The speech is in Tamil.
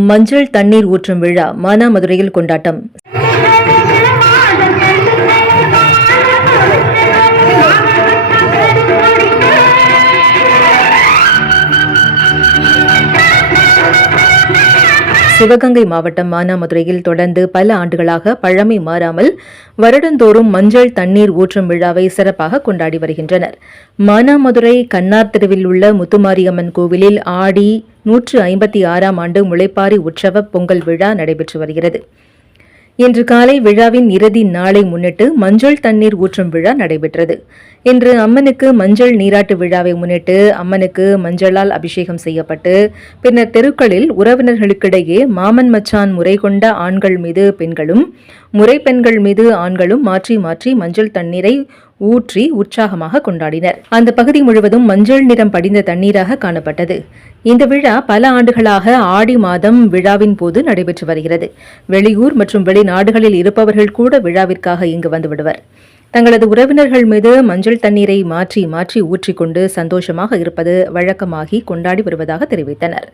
மஞ்சள் தண்ணீர் ஊற்றும் விழா மானாமதுரையில் கொண்டாட்டம். சிவகங்கை மாவட்டம் மானாமதுரையில் தொடர்ந்து பல ஆண்டுகளாக பழமை மாறாமல் வருடந்தோறும் மஞ்சள் தண்ணீர் ஊற்றும் விழாவை சிறப்பாக கொண்டாடி வருகின்றனர். மானாமதுரை கண்ணார் தெருவில் உள்ள முத்துமாரியம்மன் கோவிலில் ஆடி நூற்று ஐம்பத்தி ஆறாம் ஆண்டு முளைப்பாரி உற்சவ பொங்கல் விழா நடைபெற்று வருகிறது. இன்று காலை விழாவின் இறுதி நாளை முன்னிட்டு மஞ்சள் தண்ணீர் ஊற்றும் விழா நடைபெற்றது. இன்று அம்மனுக்கு மஞ்சள் நீராட்டு விழாவை முன்னிட்டு அம்மனுக்கு மஞ்சளால் அபிஷேகம் செய்யப்பட்டு பின்னர் தெருக்களில் உறவினர்களுக்கிடையே மாமன் மச்சான் முறை கொண்ட ஆண்கள் மீது பெண்களும் முறை பெண்கள் மீது ஆண்களும் மாற்றி மாற்றி மஞ்சள் தண்ணீரை ஊற்றி உற்சாகமாக கொண்டாடினர். அந்த பகுதி முழுவதும் மஞ்சள் நிறம் படிந்த தண்ணீராக காணப்பட்டது. இந்த விழா பல ஆண்டுகளாக ஆடி மாதம் விழாவின் போது நடைபெற்று வருகிறது. வெளியூர் மற்றும் வெளிநாடுகளில் இருப்பவர்கள் கூட விழாவிற்காக இங்கு வந்துவிடுவர் தங்களது உறவினர்கள் மீது மஞ்சள் தண்ணீரை மாற்றி மாற்றி ஊற்றிக்கொண்டு சந்தோஷமாக இருப்பது வழக்கமாகி கொண்டாடி வருவதாக தெரிவித்தனர்.